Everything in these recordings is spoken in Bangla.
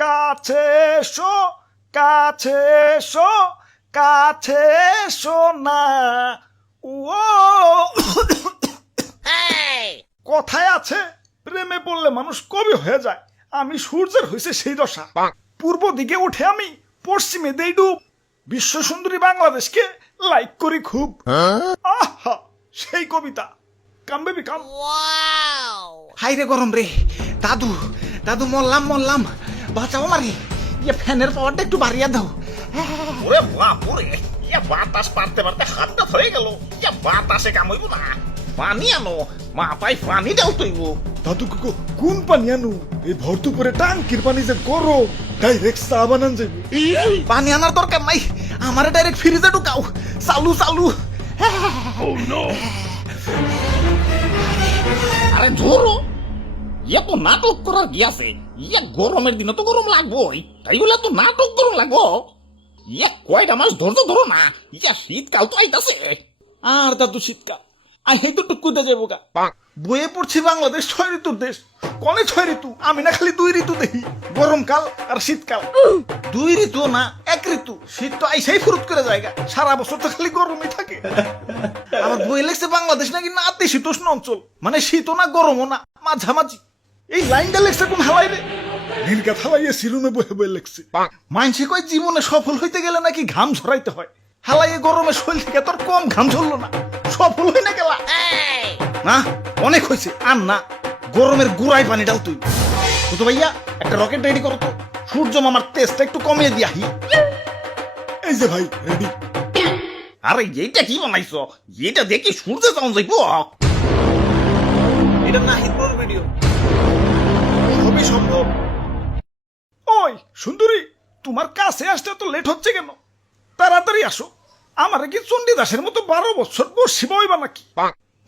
কাছে এসো, কাছে এসো, কাছে এসো না। ও কথায় আছে, প্রেমে পড়লে মানুষ কবি হয়ে যায়। আমি সূর্যের হয়েছে সেই দশা। পূর্ব দিকে উঠে আমি পশ্চিমে দেই ডুব। বিশ্ব সুন্দরী বাংলাদেশকে লাইক করি খুব। আহা, সেই কবিতা। কাম বেবি কাম। হাই রে গরম রে, দাদু দাদু মরলাম মরলাম, বাঁচাও মারি। ইয়ে ফ্যানের পাওয়ারটা একটু বাড়িয়ে দাও। ওরে বাপুরে, ইয়া বাতাস পারতে পারতে হাতটা ধরে গেল। ইয়া বাতাসে কামইব না, পানি আনো, মাথায় পানি দাও তৈব। দাদু কোন পানি আনু? এই ভর্তু করে টাঙ্কির পানি যে গরম, ডাইরেক্ট চা বানান যাইব। পানি আনার দরকার নাই, আমারে ডাইরেক্ট ফ্রিজে ঢুকাও। চালু চালু। আরে ধরো, ইয়া তো নাটক করার কি আছে? ইয়া গরমের দিনে তো গরম লাগবোই, তাই বলে তো নাটক গরম লাগবো? ইয়া কয়টা মাস ধৈর্য ধরো না, ইয়া শীতকাল তো আইতাছে। আর দাদু শীতকাল আই হেই তো টুকুতে যাবো গা। বইয়ে পড়ছি বাংলাদেশ 6 ঋতুর দেশ। কনে 6 ঋতু? আমি না খালি 2 ঋতু দেখি, গরমকাল আর শীতকাল। 2 ঋতু না, 1 ঋতু। শীত তো আইসাই ফুরুত করে জায়গা, সারা বছর তো খালি গরমই থাকে। আমার বই লেগছে বাংলাদেশ নাকি নাতিশীতোষ্ণ অঞ্চল, মানে শীতও না গরমও না, মাঝামাঝি। এই লাইনটা লেখছে কোন হালাই রে? নির্গাত হালাইয়ে সিরুমে বহে বয়ে লেখছে। মানসে কয় জীবনে সফল হইতে গেলে নাকি ঘাম ঝরাইতে হয়। হালাইয়ে গরমে শরীর থেকে তোর কম ঘাম ঝরলো না, সফল হই না গেলা। না, অনেক হয়েছে, আর না। গরমের গুড়াই পানি ডাল তুই তো ভাইয়া, একটা রকেট রেডি করো তো। সূর্য মামার তেজটা একটু কমিয়ে দিয়াহি। এই যে ভাই রেডি। আরে এইটা কি বানাইছো? এটা দেখি সূর্যে যাওয়া যাইব। এটা নাহিদপুর ভিডিও। সবই সম্ভব। ওই সুন্দরী, তোমার কাছে আসতে তো লেট হচ্ছে কেন? তাড়াতাড়ি আসো। আমার কি চণ্ডীদাসের মতো 12 বছর বসি বইবা নাকি?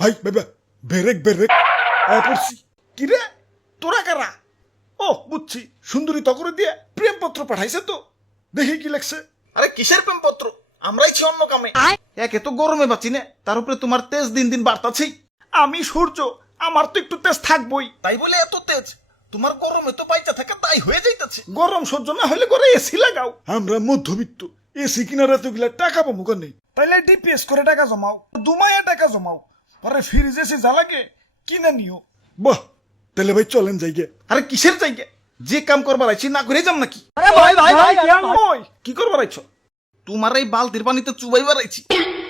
ভাই বাবা, বেরেক বেরেক পড়ছি। কি রে, তোরা কারা? ও বুঝছি, সুন্দরী তকরে দিয়ে প্রেমপত্র পাঠাইছে তো। দেখি কি লেখছে। আরে কিসের প্রেমপত্র? আমরাই ছি অন্য কামে। একে তো গরমে বাঁচি না, তার উপরে তোমার তেজ দিন দিন বাড়তাছেই। আমি সূর্য, আমার তো একটু তেজ থাকবই। তাই বলে এত তেজ? তোমার গরমে তো বাইচা থাকা তাই হয়ে যাইতাছে। গরম সহ্য না হইলে করে এসি লাগাও। আমরা মধ্যবিত্ত, এসি কিনার এতগুলা টাকা পাবো কেন? তাইলে ডিপিএস করে টাকা জমাও, দুমায়া টাকা জমাও, পরে ফ্রিজ এসে জ্বালাকে কিনে নিও। বাহ, তাহলে ভাই চলেন যাইগে। আরে কিসের জায়গা? যে কাম করবার আইছি না করে যাম নাকি? ওই কি করবার আইছ? তোমার এই বালতির পানিতে চুবাইবার আইছি।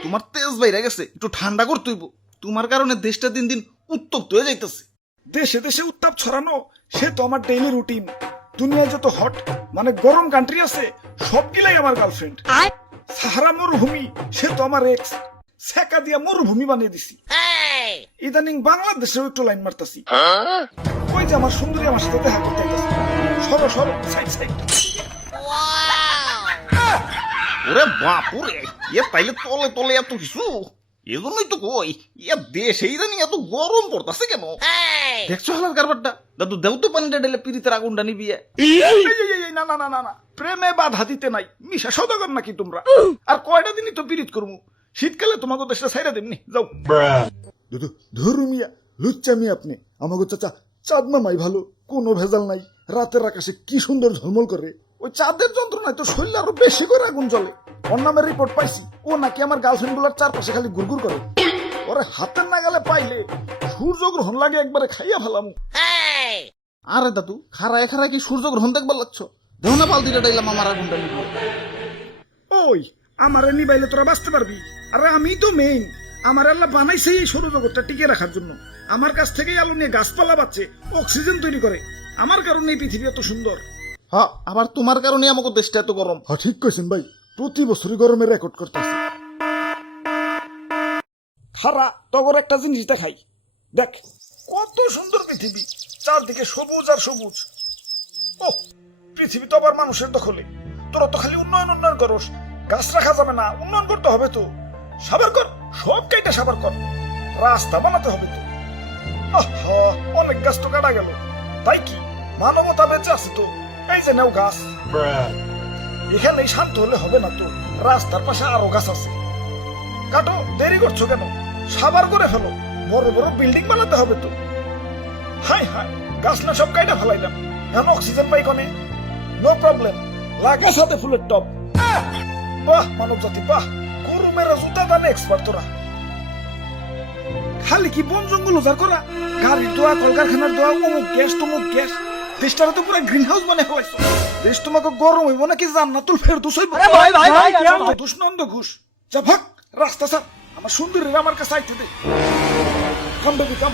তোমার তেজ বাইরে গেছে, একটু ঠান্ডা করতেইব। তোমার কারণে দেশটা দিন দিন উত্তপ্ত হয়ে যাইতেছে। দেশে দেশে উত্তাপ ছড়ানো সে তো আমার ডেইলি রুটিন। দুনিয়ায় যত হট মানে গরম কান্ট্রি আছে সবগুলাই আমার গার্লফ্রেন্ড। সাহারা মরুভূমি সে তো আমার এক্স, সেকা দিয়া মরুভূমি বানিয়ে দিছি। ইদানিং বাংলাদেশেও একটু লাইন মারতাছি। ওই যে আমার সুন্দরী আমার সাথে দেখা করতে আইতাছে। সরো সরো, সাইড সাইড। ওরে বাপুরে, ইয়ে তাইলে তলে তলে এত কিছু। এজন্যই তো কই, ইয়া দেশে ইদানিং এত গরম পড়তাছে কেন? দেখছো হালার কারবারটা? দাদু দেও তো পানিটা ঢেলে পিরিতের আগুনটা নিবি। না না না না না, প্রেমে বাধা দিতে নাই। মিশা সদাগর নাকি তোমরা? আর কয়টা দিনই তো পিরিত করমু। শীতকালে তোমাকে দেশটা ছাইরা দেমনি, যাও। ধরু মিয়া, লুচ্চা মিয়া আপনি। আমাকে চাচা চাঁদ মামাই ভালো, কোনো ভেজাল নাই। রাতের আকাশে কি সুন্দর ঝলমল করে। ওই চাঁদের যন্ত্রণায় তো শরীর আরো বেশি করে আগুন জ্বলে। ওর নামের রিপোর্ট পাইছি, ও নাকি আমার গার্লফ্রেন্ড গুলার চারপাশে খালি গুড়গুড় করে। ওরে হাতের নাগালে পাইলে সূর্যগ্রহণ লাগে একবারে খাইয়া ফেলাম। আরে দাদু, খারায় খারায় কি সূর্যগ্রহণ দেখবার লাগছো? দেও না বালতিটা ডাইলাম আমার আগুনটা নিবি। ওই আমারে নিবাইলে তোরা বাঁচতে পারবি? আরে আমি তো মেইন। আমার আল্লাহ বানাইছে এই সৌরজগৎটা টিকে রাখার জন্য। আমার কাছ থেকেই আলো নিয়ে গাছপালা বাঁচছে, অক্সিজেন তৈরি করে। আমার কারণে এই পৃথিবী এত সুন্দর। হ্যাঁ, আবার তোমার কারণে আমাকে দেশটা এত গরম। হ্যাঁ ঠিক কইছেন ভাই, প্রতি বছরই গরমের রেকর্ড করতেছে। খারা তগর একটা জিনিস দেখাই, দেখ কত সুন্দর পৃথিবী, চারদিকে সবুজ আর সবুজ। ও পৃথিবী তো আবার মানুষের দখলে। তোরা তো খালি উন্নয়ন উন্নয়ন করস, গাছ রাখা যাবে না, উন্নয়ন করতে হবে তো। সাবার কর, সব কাইটা সাবার কর, রাস্তা বানাতে হবে তো। আহা, অনেক গাছ তো কাটা গেল, তাই কি মানবতা বেঁচে আছে তো। এই যে নেও গাছ। এখানেই শান্ত হলে হবে না তো, রাস্তার পাশে আরো গাছ আছে। কাটো, দেরি করছো কেন? সাবার করে ফেলো, বড় বড় বিল্ডিং বানাতে হবে তো। হাই হাই, গাছ না সব কাইটা ফেলাইলাম, এখন অক্সিজেন পাই কনে। নো প্রবলেম, লাগা সাথে ফুলের টপ। বাহ মানব জাতি বাহ, গরমেরা জুতা দানে এক্সপার্ট তোরা। খালি কি বন জঙ্গল উজাড় করা, গাড়ির দোয়া, কলকারখানার দোয়া, অমুক গ্যাস তমুক গ্যাস, দেশটারে তো পুরো গ্রিন হাউস বানিয়ে ফেলাইছো। দেশ তোমাকে গরম হইব নাকি জান্নাতুল ফেরদৌস হইব? দোষ নন্দ ঘুষ, যা ভাগ রাস্তা স্যার, আমার সুন্দরীরা আমার কাছে আইতে দে। কাম বেবি কাম।